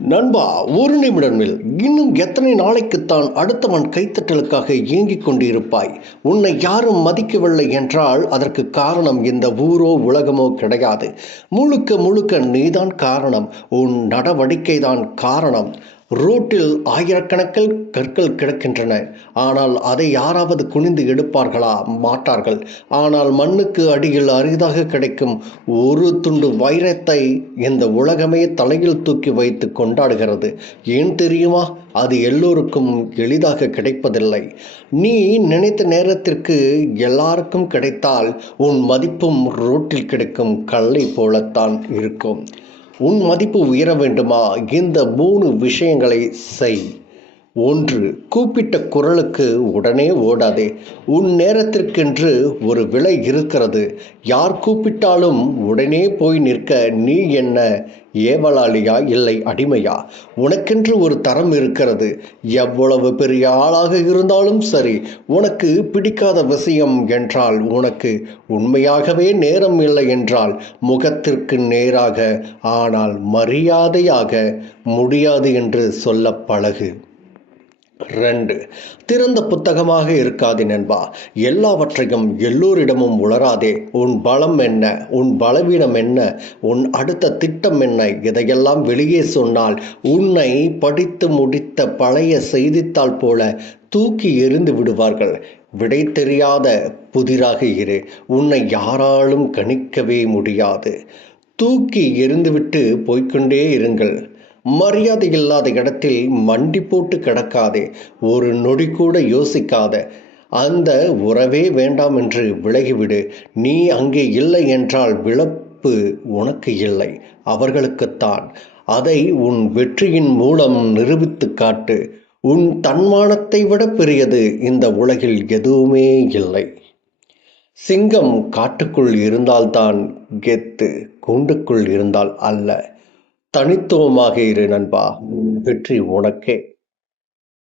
நண்பா, ஒரு நிமிடமில் இன்னும் எத்தனை நாளைக்குத்தான் அடுத்தவன் கைத்தட்டலுக்காக ஏங்கிக் கொண்டிருப்பாய்? உன்னை யாரும் மதிக்கவில்லை என்றால் அதற்கு காரணம் இந்த ஊரோ உலகமோ கிடையாது. முழுக்க முழுக்க நீதான் காரணம். உன் நடவடிக்கைதான் காரணம். ரோட்டில் ஆயிரக்கணக்கில் கற்கள் கிடக்கின்றன. ஆனால் அதை யாராவது குனிந்து எடுப்பார்களா? மாட்டார்கள். ஆனால் மண்ணுக்கு அடியில் அரிதாக கிடைக்கும் ஒரு துண்டு வைரத்தை இந்த உலகமே தலையில் தூக்கி வைத்து கொண்டாடுகிறது. ஏன் தெரியுமா? அது எல்லோருக்கும் எளிதாக கிடைப்பதில்லை. நீ நினைத்த நேரத்திற்கு எல்லாருக்கும் கிடைத்தால் உன் மதிப்பும் ரோட்டில் கிடைக்கும் கல்லை போலத்தான் இருக்கும். உன் மதிப்பு உயர வேண்டுமா? இந்த 3 விஷயங்களை செய். 1. கூப்பிட்ட குரலுக்கு உடனே ஓடாதே. உன் நேரத்திற்கென்று ஒரு விலை இருக்கிறது. யார் கூப்பிட்டாலும் உடனே போய் நிற்க நீ என்ன ஏவலாளியா, இல்லை அடிமையா? உனக்கென்று ஒரு தரம் இருக்கிறது. எவ்வளவு பெரிய ஆளாக இருந்தாலும் சரி, உனக்கு பிடிக்காத விஷயம் என்றால், உனக்கு உண்மையாகவே நேரம் இல்லை என்றால் முகத்திற்கு நேராக, ஆனால் மரியாதையாக முடியாது என்று சொல்ல பழகு. 2. திறந்த புத்தகமாக இருக்காதே நண்பா. எல்லாவற்றையும் எல்லோரிடமும் உளராதே. உன் பலம் என்ன, உன் பலவீனம் என்ன, உன் அடுத்த திட்டம் என்ன, இதையெல்லாம் வெளியே சொன்னால் உன்னை படித்து முடித்த பழைய செய்தித்தாள் போல தூக்கி எறிந்து விடுவார்கள். விடை தெரியாத புதிராக இரு. உன்னை யாராலும் கணிக்கவே முடியாது. தூக்கி எறிந்துவிட்டு போய்க்கொண்டே இருங்கள். மரியாதை இல்லாத இடத்தில் மண்டி போட்டு கிடக்காதே. ஒரு நொடி கூட யோசிக்காத. அந்த உறவே வேண்டாம் என்று விலகிவிடு. நீ அங்கே இல்லை என்றால் விளப்பு உனக்கு இல்லை, அவர்களுக்குத்தான். அதை உன் வெற்றியின் மூலம் நிரூபித்து காட்டு. உன் தன்மானத்தை விட பெரியது இந்த உலகில் எதுவுமே இல்லை. சிங்கம் காட்டுக்குள் இருந்தால்தான் கெத்து, கூண்டுக்குள் இருந்தால் அல்ல. தனித்துவமாக இரு நண்பா. வெற்றி உனக்கே.